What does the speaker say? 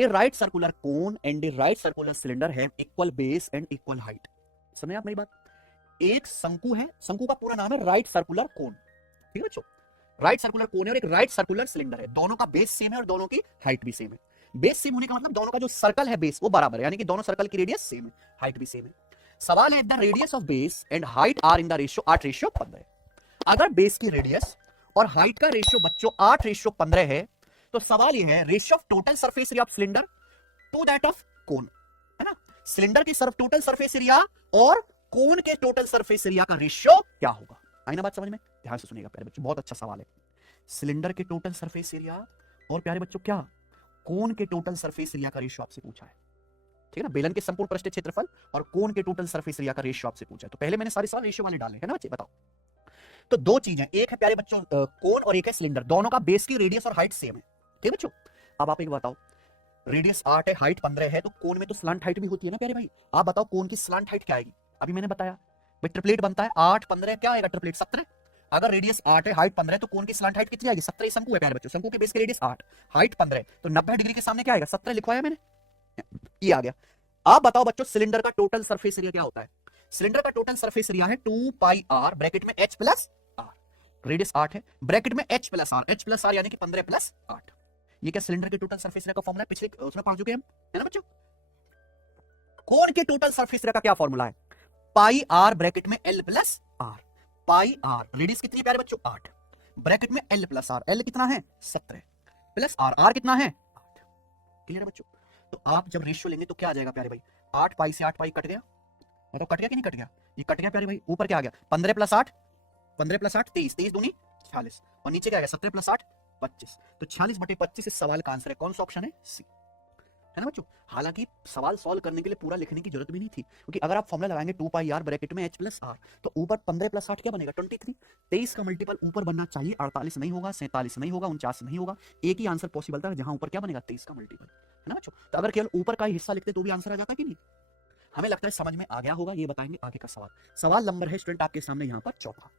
A right circular cone and A right circular cylinder have equal base and equal height. समझे आप मेरी बात? एक शंकु है, शंकु का पूरा नाम है राइट सर्कुलर कोन, ठीक है बच्चों? राइट सर्कुलर कोन है और एक राइट सर्कुलर सिलेंडर है, दोनों का बेस सेम है और दोनों की हाइट भी सेम है। बेस सेम होने का मतलब दोनों का जो सर्कल है बेस वो बराबर है, यानी कि दोनों सर्कल की रेडियस सेम है, हाइट भी सेम है। सवाल है the radius of base and height are in the ratio 8:15। अगर बेस की रेडियस और हाइट का रेशियो बच्चों 8:15 है तो सवाल यह है ratio of total surface area of cylinder to that of cone, है ना? सिलेंडर की टोटल सरफेस एरिया और कोन के टोटल सरफेस एरिया का रेशियो क्या होगा? आई ना बात समझ में? ध्यान से सुनिएगा प्यारे बच्चों, बहुत अच्छा सवाल है। सिलेंडर के टोटल सरफेस एरिया और प्यारे बच्चों क्या, कोन के टोटल सरफेस एरिया का रेशियो आपसे पूछा है, ठीक है ना? बेलन के संपूर्ण पृष्ठीय क्षेत्रफल और कोन के टोटल सरफेस एरिया का रेशियो आपसे पूछा है। तो पहले मैंने सारे सवाल रेशियो वाले डाले, है ना बच्चे? बताओ। तो दो चीजें, एक है प्यारे बच्चों कोन और एक है सिलेंडर, दोनों का बेस की रेडियस और हाइट सेम है, ठीक है बच्चों? अब आप एक बताओ, रेडियस 8 है, हाइट 15 है, तो कोन में तो स्लांट हाइट भी होती है ना प्यारे भाई? आप बताओ कोन की स्लांट हाइट क्या आएगी? अभी मैंने बताया भाई ट्रिपलेट बनता है 8 15, क्या आएगा ट्रिपलेट? 17। अगर रेडियस 8 है, हाइट 15 है, तो कोन की स्लांट हाइट कितनी आएगी? 17। शंकु है प्यारे बच्चों, शंकु के बेस की रेडियस 8, हाइट 15, तो 90 डिग्री के सामने क्या आएगा? 17 लिखवाया मैंने, ये आ गया। आप बताओ बच्चों सिलेंडर का टोटल सरफेस एरिया क्या होता है? सिलेंडर का टोटल सरफेस एरिया है 2 पाई r ब्रैकेट में h प्लस r, रेडियस 8 है, ब्रैकेट में h प्लस r यानी कि 15 प्लस 8। ये क्या सिलेंडर के टोटल सरफेस एरिया का फॉर्मूला है? पिछले उसमें पढ़ चुके हम, है ना बच्चों? कोन के टोटल सरफेस एरिया का क्या फॉर्मूला है? पाई r ब्रैकेट में l प्लस r। पाई r रेडियस कितनी प्यारे बच्चों? 8, ब्रैकेट में l प्लस r, l कितना है? 17 प्लस r, r कितना है? 8। क्लियर है बच्चों? तो आप जब रेशियो लेंगे तो क्या आ जाएगा प्यारे भाई? 8 पाई से 8 पाई कट गया, मतलब कट गया कि नहीं कट गया? ये कट गया प्यारे भाई। ऊपर क्या आ गया? 15 प्लस 8, 15 प्लस 8 23, 23 दूनी 46, और नीचे क्या आ गया? 17 प्लस 8 25, तो 46/25 इस सवाल का आंसर है। कौन सा ऑप्शन है? सी, है ना बच्चों? हालांकि सवाल सॉल्व करने के लिए पूरा लिखने की जरूरत भी नहीं थी, क्योंकि अगर आप फॉर्मूला लगाएंगे 2 पाई r ब्रैकेट में h प्लस r, तो ऊपर 15 प्लस 8 क्या बनेगा? 23। 23 का मल्टीपल ऊपर बनना चाहिए, 48 नहीं होगा, 47 नहीं होगा, 49 नहीं होगा। एक ही आंसर पॉसिबल था जहां ऊपर क्या बनेगा? 23 का मल्टीपल, है ना बच्चों? तो अगर केवल ऊपर का ही हिस्सा लिखते तो भी आंसर आ जाता कि नहीं? हमें लगता है समझ में आ गया होगा, ये बताएंगे आगे का सवाल। सवाल नंबर है स्टूडेंट आपके सामने यहाँ पर 4।